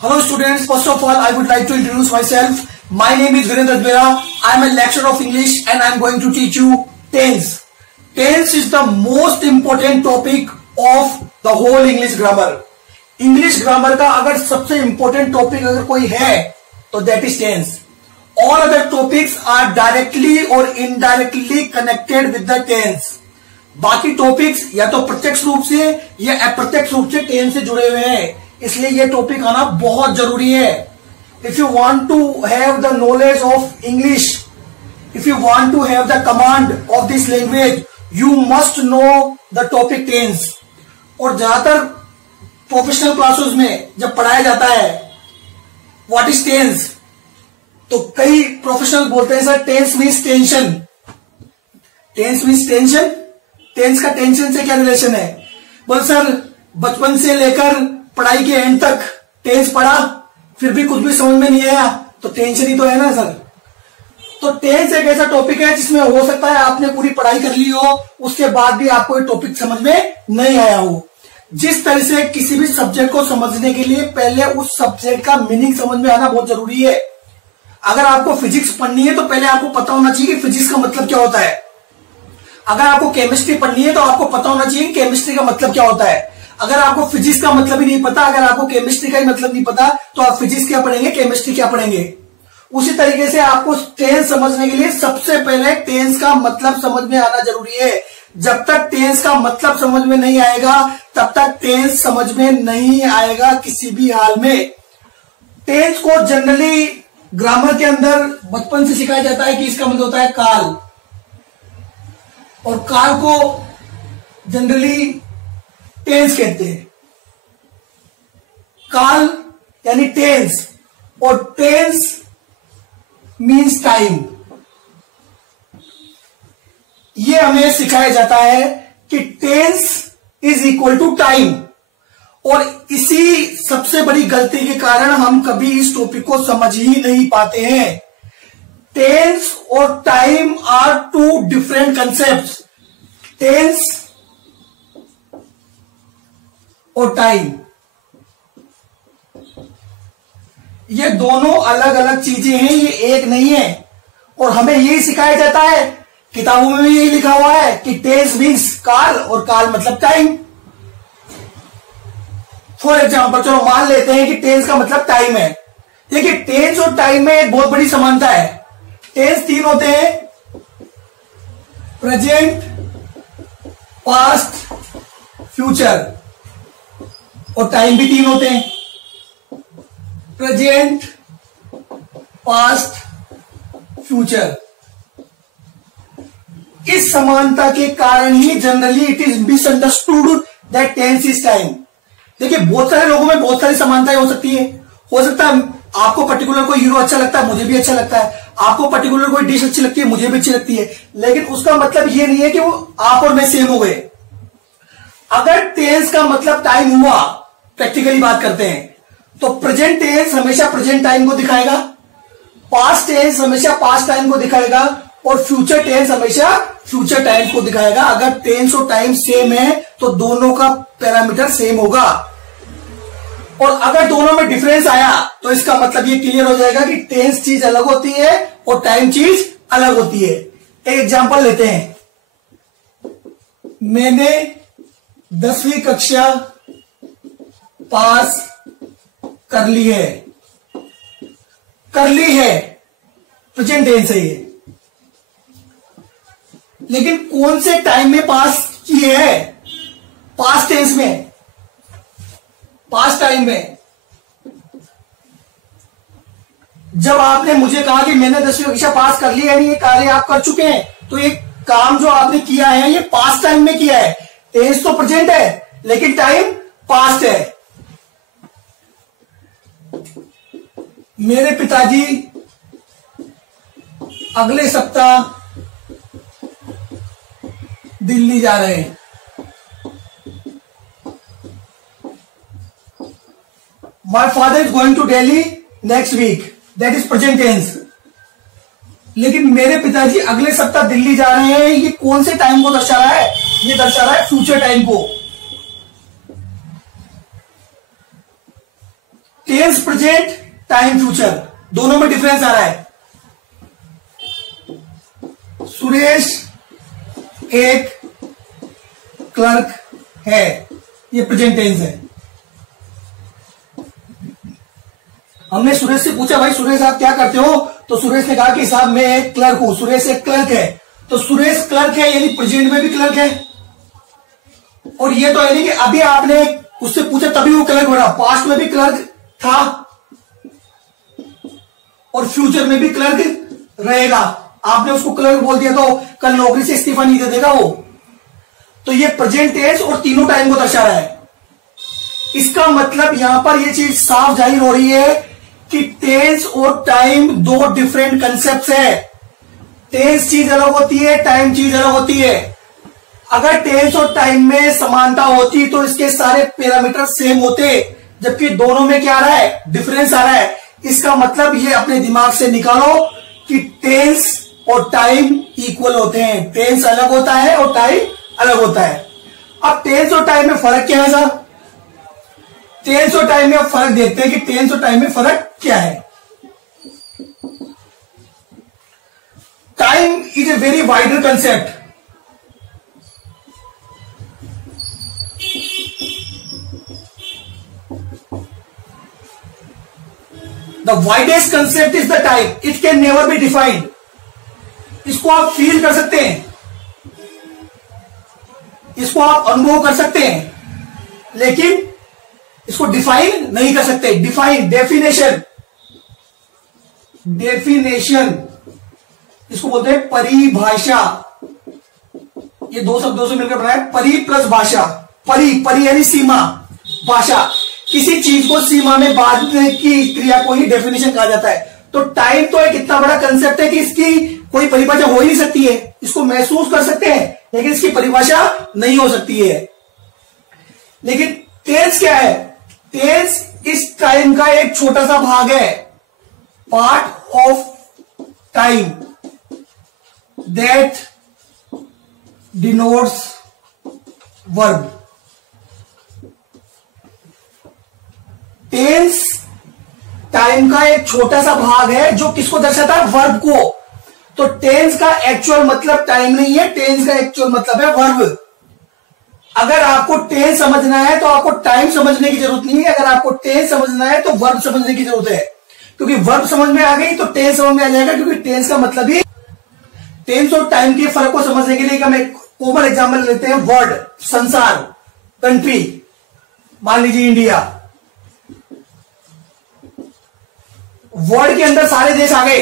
Hello students, first of all I would like to introduce myself. My name is Virendra Advera. I am a lecturer of English and I am going to teach you tense. Tense is the most important topic of the whole English grammar. English grammar का अगर सबसे important topic अगर कोई है तो that is tense. All other topics are directly or indirectly connected with the tense. बाकी topics या तो प्रत्यक्ष रूप से या अप्रत्यक्ष रूप से टेंस से जुड़े हुए हैं, इसलिए ये टॉपिक आना बहुत जरूरी है. If you want to have the knowledge of English, if you want to have the command of this language, you must know the topic tense. और ज्यादातर प्रोफेशनल क्लासेस में जब पढ़ाया जाता है व्हाट इज टेंस, तो कई प्रोफेशनल बोलते हैं sir tense means tension. Tense means tension. Tense का टेंशन से क्या रिलेशन है? बोल सर बचपन से लेकर पढ़ाई के एंड तक टेंस पढ़ा फिर भी कुछ भी समझ में नहीं आया तो टेंशन ही तो है ना सर. तो टेंस एक ऐसा टॉपिक है जिसमें हो सकता है आपने पूरी पढ़ाई कर ली हो, उसके बाद भी आपको ये टॉपिक समझ में नहीं आया हो. जिस तरह से किसी भी सब्जेक्ट को समझने के लिए पहले उस सब्जेक्ट का मीनिंग समझ में आना बहुत जरूरी है. अगर आपको फिजिक्स पढ़नी है तो पहले आपको पता होना चाहिए कि फिजिक्स का मतलब क्या होता है. अगर आपको केमिस्ट्री पढ़नी है तो आपको पता होना चाहिए कि केमिस्ट्री का मतलब क्या होता है. अगर आपको फिजिक्स का मतलब ही नहीं पता, अगर आपको केमिस्ट्री का ही मतलब नहीं पता, तो आप फिजिक्स क्या पढ़ेंगे, केमिस्ट्री क्या पढ़ेंगे. उसी तरीके से आपको टेंस समझने के लिए सबसे पहले टेंस का मतलब समझ में आना जरूरी है. जब तक टेंस का मतलब समझ में नहीं आएगा तब तक टेंस समझ में नहीं आएगा किसी भी हाल में. टेंस को जनरली ग्रामर के अंदर बचपन से सिखाया जाता है कि इसका मतलब होता है काल, और काल को जनरली टेंस कहते हैं. काल यानी टेंस, और टेंस मीन्स टाइम. ये हमें सिखाया जाता है कि tense is equal to time. और इसी सबसे बड़ी गलती के कारण हम कभी इस टॉपिक को समझ ही नहीं पाते हैं. टेंस और time are two different concepts. Tense और टाइम ये दोनों अलग अलग चीजें हैं, ये एक नहीं है. और हमें यही सिखाया जाता है, किताबों में भी यही लिखा हुआ है कि टेंस मीन्स काल और काल मतलब टाइम. फॉर एग्जाम्पल चलो मान लेते हैं कि टेंस का मतलब टाइम है. देखिए टेंस और टाइम में एक बहुत बड़ी समानता है. टेंस तीन होते हैं, प्रेजेंट, पास्ट, फ्यूचर. और टाइम भी तीन होते हैं, प्रेजेंट, पास्ट, फ्यूचर. इस समानता के कारण ही generally it is misunderstood that tense is time. देखिए बहुत सारे लोगों में बहुत सारी समानताएं हो सकती है. हो सकता है आपको पर्टिकुलर कोई हीरो अच्छा लगता है, मुझे भी अच्छा लगता है. आपको पर्टिकुलर कोई डिश अच्छी लगती है, मुझे भी अच्छी लगती है. लेकिन उसका मतलब ये नहीं है कि वो आप और मैं सेम हो गए. अगर टेंस का मतलब टाइम हुआ, प्रैक्टिकली बात करते हैं, तो प्रेजेंट टेंस हमेशा प्रेजेंट टाइम को दिखाएगा, पास्ट टेंस हमेशा पास्ट टाइम को दिखाएगा, और फ्यूचर टेंस हमेशा फ्यूचर टाइम को दिखाएगा. अगर टेंस और टाइम सेम है तो दोनों का पैरामीटर सेम होगा. और अगर दोनों में डिफरेंस आया तो इसका मतलब ये क्लियर हो जाएगा कि टेंस चीज अलग होती है और टाइम चीज अलग होती है. एक एग्जांपल लेते हैं. मैंने 10वीं कक्षा पास कर ली है. कर ली है प्रेजेंट टेंस है ये, लेकिन कौन से टाइम में पास किए है? पास्ट टेंस में, पास्ट टाइम में. जब आपने मुझे कहा कि मैंने 10वीं कक्षा पास कर ली है, ये कार्य आप कर चुके हैं, तो ये काम जो आपने किया है ये पास्ट टाइम में किया है. टेंस तो प्रेजेंट है लेकिन टाइम पास्ट है. मेरे पिताजी अगले सप्ताह दिल्ली जा रहे हैं. My father is going to Delhi next week. That is present tense. लेकिन मेरे पिताजी अगले सप्ताह दिल्ली जा रहे हैं, ये कौन से टाइम को दर्शा रहा है? ये दर्शा रहा है फ्यूचर टाइम को. टेंस प्रेजेंट, टाइम फ्यूचर, दोनों में डिफरेंस आ रहा है। सुरेश एक क्लर्क है, ये प्रेजेंट टेंस है। हमने सुरेश से पूछा, भाई सुरेश आप क्या करते हो? तो सुरेश ने कहा कि साहब मैं एक क्लर्क हूं। सुरेश एक क्लर्क है, तो सुरेश क्लर्क है यानी प्रेजेंट में भी क्लर्क है। और ये तो है नहीं कि अभी आपने उससे पूछा तभी वो क्लर्क बना, पास्ट में भी क्लर्क था और फ्यूचर में भी क्लर्क रहेगा। आपने उसको क्लर्क बोल दिया तो कल नौकरी से इस्तीफा नहीं दे देगा वो। तो ये प्रेजेंट टेंस और तीनों टाइम को दर्शा रहा है। इसका मतलब यहां पर ये चीज साफ जाहिर हो रही है कि टेंस और टाइम दो डिफरेंट कंसेप्ट है। टेंस चीज अलग होती है, टाइम चीज अलग होती है। अगर टेंस और टाइम में समानता होती तो इसके सारे पैरामीटर सेम होते, जबकि दोनों में क्या आ रहा है? डिफरेंस आ रहा है। इसका मतलब ये अपने दिमाग से निकालो कि टेंस और टाइम इक्वल होते हैं। टेंस अलग होता है और टाइम अलग होता है। अब टेंस और टाइम में फर्क क्या है साहब? टेंस और टाइम में अब फर्क देखते हैं कि टेंस और टाइम में फर्क क्या है। Time is a very wider concept. The widest concept is the time. It can never be defined. इसको आप फील कर सकते हैं, इसको आप अनुभव कर सकते हैं, लेकिन इसको डिफाइन नहीं कर सकते। डिफाइन, डेफिनेशन, डेफिनेशन इसको बोलते हैं परिभाषा। ये दो शब्दों से मिलकर बना है, परि प्लस भाषा। परि यानी सीमा, भाषा किसी चीज को सीमा में बांधने की क्रिया को ही डेफिनेशन कहा जाता है। तो टाइम तो एक इतना बड़ा कंसेप्ट है कि इसकी कोई परिभाषा हो ही नहीं सकती है। इसको महसूस कर सकते हैं लेकिन इसकी परिभाषा नहीं हो सकती है। लेकिन टेंस क्या है? टेंस इस टाइम का एक छोटा सा भाग है, part of time that denotes verb. Tense time का एक छोटा सा भाग है जो किसको दर्शाता है? वर्ब को। तो टेंस का एक्चुअल मतलब टाइम नहीं है, टेंस का एक्चुअल मतलब है वर्ब। अगर आपको टेंस समझना है तो आपको टाइम समझने की जरूरत नहीं है। अगर आपको टेंस समझना है तो वर्ब समझने की जरूरत है, क्योंकि वर्ब समझ में आ गई तो टेंस समझ में आ जाएगा। क्योंकि टेंस का मतलब ही, टेंस और टाइम के फर्क को समझने के लिए हम एक कॉमन एग्जाम्पल लेते हैं। वर्ल्ड, संसार, कंट्री, मान लीजिए इंडिया। वर्ल्ड के अंदर सारे देश आ गए,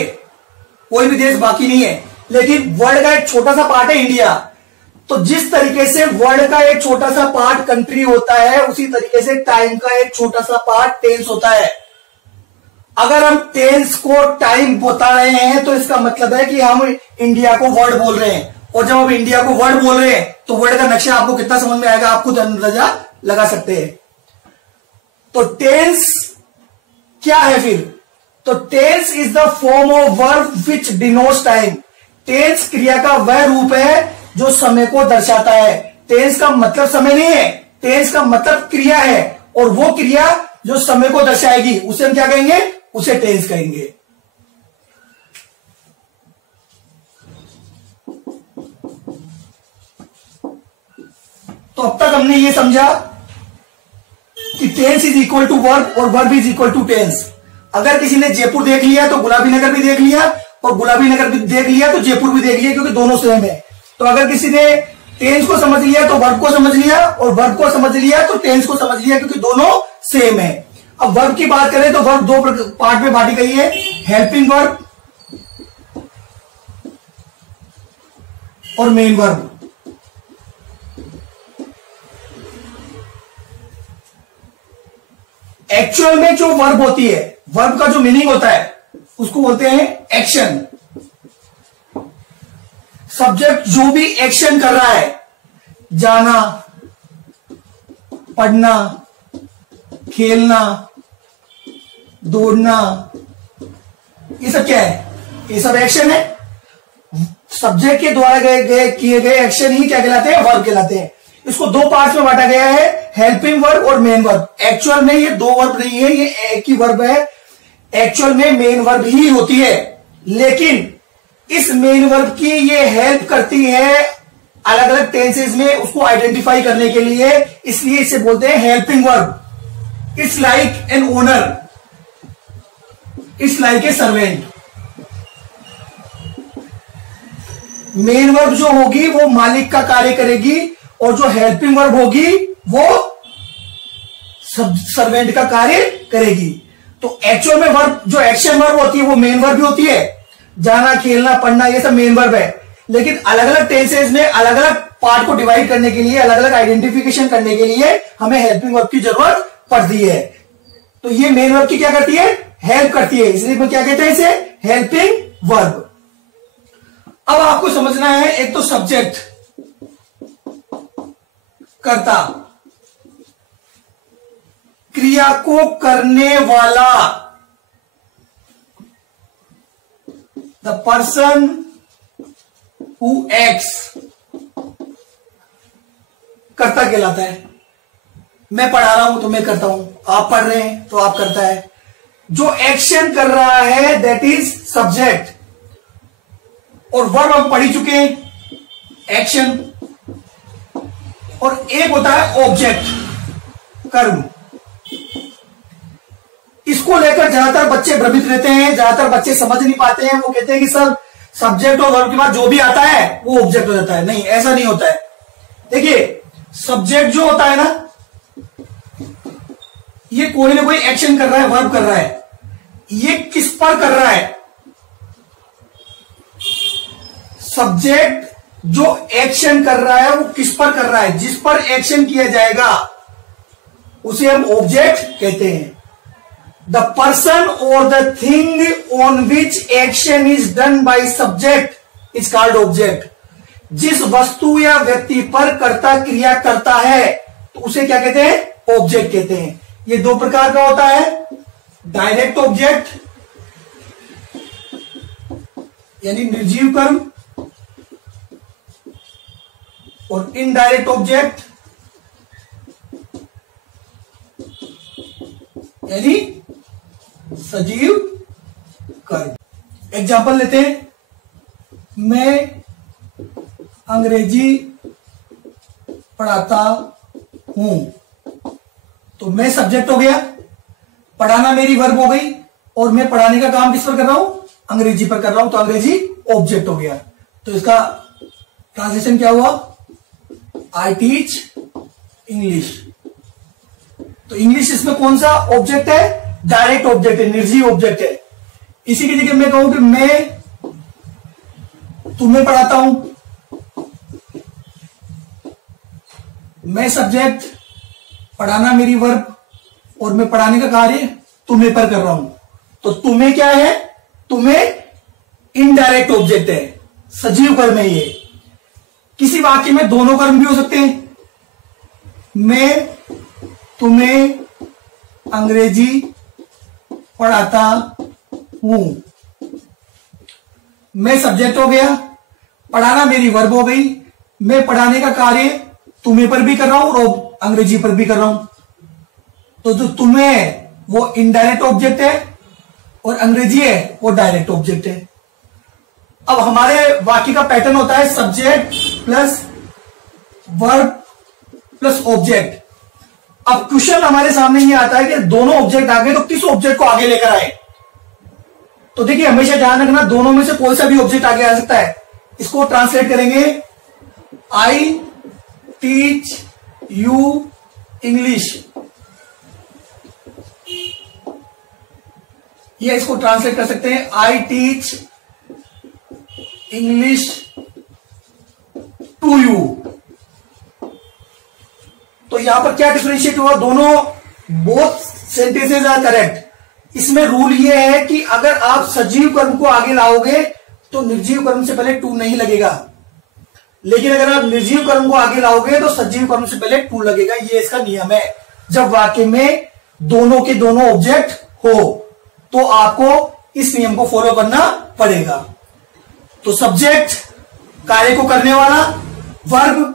कोई भी देश बाकी नहीं है, लेकिन वर्ल्ड का एक छोटा सा पार्ट है इंडिया। तो जिस तरीके से वर्ल्ड का एक छोटा सा पार्ट कंट्री होता है, उसी तरीके से टाइम का एक छोटा सा पार्ट टेंस होता है। अगर हम टेंस को टाइम बता रहे हैं तो इसका मतलब है कि हम इंडिया को वर्ल्ड बोल रहे हैं। और जब हम इंडिया को वर्ल्ड बोल रहे हैं तो वर्ल्ड का नक्शा आपको कितना समझ में आएगा, आप खुद अंदाजा लगा सकते हैं। तो टेंस क्या है फिर? तो tense is the form of verb which denotes time. Tense क्रिया का वह रूप है जो समय को दर्शाता है। टेंस का मतलब समय नहीं है, टेंस का मतलब क्रिया है, और वो क्रिया जो समय को दर्शाएगी उसे हम क्या कहेंगे? उसे टेंस कहेंगे। तो अब तक हमने ये समझा कि tense is equal to verb और verb is equal to tense. अगर किसी ने जयपुर देख लिया तो गुलाबी नगर भी देख लिया, और गुलाबी नगर भी देख लिया तो जयपुर भी देख लिया, क्योंकि दोनों सेम है। तो अगर किसी ने टेंस को समझ लिया तो वर्ब को समझ लिया, और वर्ब को समझ लिया तो टेंस को समझ लिया, क्योंकि दोनों सेम है। अब वर्ब की बात करें तो वर्ब दो पार्ट में बांटी गई है, हेल्पिंग वर्ब और मेन वर्ब। एक्चुअल में जो वर्ब होती है, वर्ब का जो मीनिंग होता है उसको बोलते हैं एक्शन। सब्जेक्ट जो भी एक्शन कर रहा है, जाना, पढ़ना, खेलना, दौड़ना, ये सब क्या है? ये सब एक्शन है। सब्जेक्ट के द्वारा किए गए एक्शन ही क्या कहलाते हैं? वर्ब कहलाते हैं। इसको दो पार्ट्स में बांटा गया है, हेल्पिंग वर्ब और मेन वर्ब। एक्चुअल में ये दो वर्ब नहीं है, ये एक ही वर्ब है। एक्चुअल में मेन वर्ब ही होती है, लेकिन इस मेन वर्ब की ये हेल्प करती है अलग अलग टेंसेस में उसको आइडेंटिफाई करने के लिए, इसलिए इसे बोलते हैं helping verb. It's like an owner, it's like a servant. Main verb जो होगी वो मालिक का कार्य करेगी, और जो हेल्पिंग वर्ब होगी वो सर्वेंट का कार्य करेगी। तो एक्चुअल में वर्ब जो एक्शन वर्ब होती है वो मेन वर्ब भी होती है, जाना, खेलना, पढ़ना, ये सब मेन वर्ब है। लेकिन अलग अलग टेंसेस में अलग अलग पार्ट को डिवाइड करने के लिए, अलग अलग आइडेंटिफिकेशन करने के लिए हमें हेल्पिंग वर्ब की जरूरत पड़ती है। तो ये मेन वर्ब की क्या करती है, हेल्प करती है, इसलिए क्या कहते हैं इसे, हेल्पिंग वर्ब। अब आपको समझना है, एक तो सब्जेक्ट कर्ता, क्रिया को करने वाला, द पर्सन हु एक्ट्स, कर्ता कहलाता है। मैं पढ़ा रहा हूं तो मैं करता हूं, आप पढ़ रहे हैं तो आप करता है। जो एक्शन कर रहा है दैट इज सब्जेक्ट। और वर्ब हम पढ़ ही चुके हैं, एक्शन। और एक होता है ऑब्जेक्ट, कर्म। इसको लेकर ज्यादातर बच्चे भ्रमित रहते हैं, ज्यादातर बच्चे समझ नहीं पाते हैं। वो कहते हैं कि सर सब्जेक्ट और वर्ब के बाद जो भी आता है वो ऑब्जेक्ट हो जाता है। नहीं, ऐसा नहीं होता है। देखिए, सब्जेक्ट जो होता है ना, ये कोई ना कोई एक्शन कर रहा है, वर्ब कर रहा है। ये किस पर कर रहा है? सब्जेक्ट जो एक्शन कर रहा है वो किस पर कर रहा है? जिस पर एक्शन किया जाएगा उसे हम ऑब्जेक्ट कहते हैं। द पर्सन और the thing on which action is done by subject is called object. जिस वस्तु या व्यक्ति पर कर्ता क्रिया करता है तो उसे क्या कहते हैं? ऑब्जेक्ट कहते हैं। ये दो प्रकार का होता है, डायरेक्ट ऑब्जेक्ट यानी निर्जीव कर्म, और इनडायरेक्ट ऑब्जेक्ट यानी सजीव कर्म। एग्जाम्पल लेते हैं, मैं अंग्रेजी पढ़ाता हूं, तो मैं सब्जेक्ट हो गया, पढ़ाना मेरी वर्ब हो गई, और मैं पढ़ाने का काम किस पर कर रहा हूं? अंग्रेजी पर कर रहा हूं, तो अंग्रेजी ऑब्जेक्ट हो गया। तो इसका ट्रांसलेशन क्या हुआ? आई टीच इंग्लिश। तो इंग्लिश इसमें कौन सा ऑब्जेक्ट है? डायरेक्ट ऑब्जेक्ट है, निर्जीव ऑब्जेक्ट है। इसी की जगह मैं कहूं कि मैं तुम्हें पढ़ाता हूं, मैं सब्जेक्ट, पढ़ाना मेरी वर्ब, और मैं पढ़ाने का कार्य तुम्हें पर कर रहा हूं। तो तुम्हें क्या है? तुम्हें इनडायरेक्ट ऑब्जेक्ट है, सजीव कर्म है ये। किसी वाक्य में दोनों कर्म भी हो सकते हैं। मैं तुम्हें अंग्रेजी पढ़ाता हूं, मैं सब्जेक्ट हो गया, पढ़ाना मेरी वर्ब हो गई, मैं पढ़ाने का कार्य तुम्हें पर भी कर रहा हूं और अंग्रेजी पर भी कर रहा हूं। तो जो तुम्हें वो इनडायरेक्ट ऑब्जेक्ट है और अंग्रेजी है वो डायरेक्ट ऑब्जेक्ट है। अब हमारे वाक्य का पैटर्न होता है subject plus verb plus object. अब क्वेश्चन हमारे सामने ये आता है कि दोनों ऑब्जेक्ट आ गए तो किस ऑब्जेक्ट को आगे लेकर आए? तो देखिए, हमेशा ध्यान रखना, दोनों में से कोई सा भी ऑब्जेक्ट आगे आ सकता है। इसको ट्रांसलेट करेंगे, आई टीच यू इंग्लिश। ये इसको ट्रांसलेट कर सकते हैं, I teach English to you. तो यहां पर क्या डिफरेंशिएट हुआ? दोनों बोथ सेंटेंसेज आर करेक्ट। इसमें रूल ये है कि अगर आप सजीव कर्म को आगे लाओगे तो निर्जीव कर्म से पहले टू नहीं लगेगा, लेकिन अगर आप निर्जीव कर्म को आगे लाओगे तो सजीव कर्म से पहले टू लगेगा। ये इसका नियम है। जब वाक्य में दोनों के दोनों ऑब्जेक्ट हो तो आपको इस नियम को फॉलो करना पड़ेगा। तो सब्जेक्ट कार्य को करने वाला, वर्ब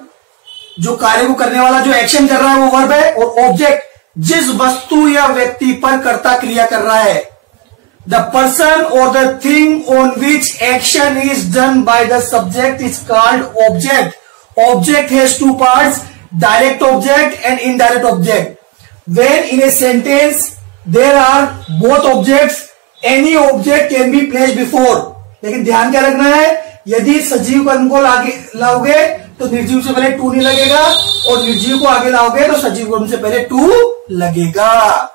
जो कार्य को करने वाला जो एक्शन कर रहा है वो वर्ब है, और ऑब्जेक्ट जिस वस्तु या व्यक्ति पर कर्ता क्रिया कर रहा है। द पर्सन और the thing on which action is done by the subject is called object. Object has two parts, direct object and indirect object. When in a sentence there are both objects, any object can be placed before. लेकिन ध्यान क्या रखना है, यदि सजीव कर्म को आगे लाओगे तो निर्जीव से पहले टू नहीं लगेगा, और निर्जीव को आगे लाओगे तो सजीव कर्म से पहले टू लगेगा।